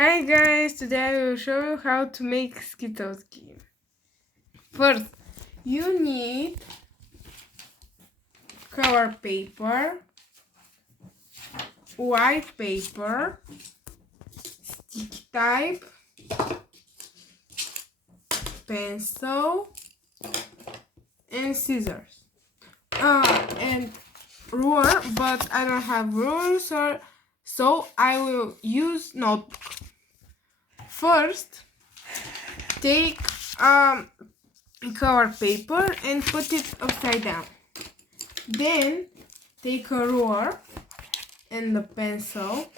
Hi guys, today I will show you how to make skittles game. First, you need color paper, white paper, sticky type, pencil, and scissors. And ruler, but I don't have rulers, so I will use notebook. First, take color paper and put it upside down. Then take a ruler and the pencil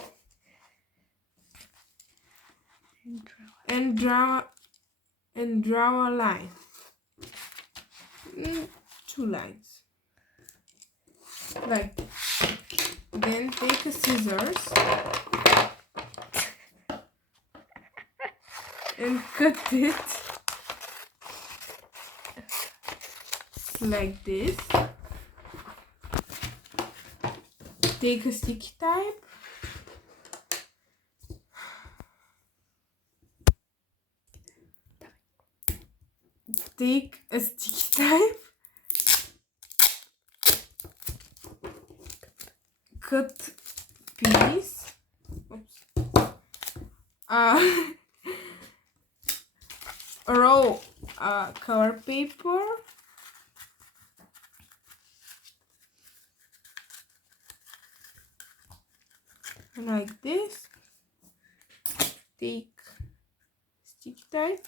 and draw a line. 2 lines. Like this. Then take a scissors and cut it like this. Take a sticky type cut piece. Roll color paper, like this. Take sticky type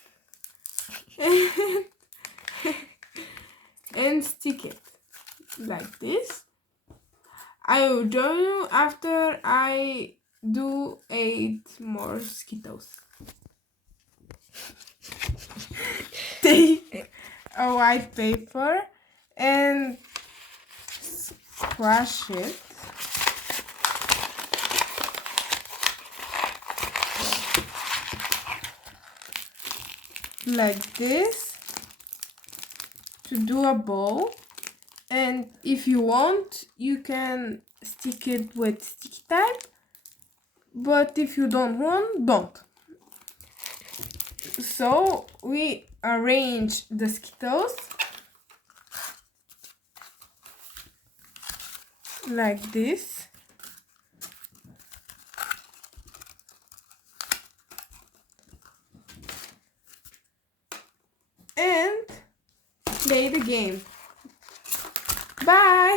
and stick it like this. I will join you after I do 8 more skittles. Take a white paper and squash it like this to do a ball. And if you want, you can stick it with sticky type, but if you don't want, don't. So we arrange the skittles like this. And play the game. Bye!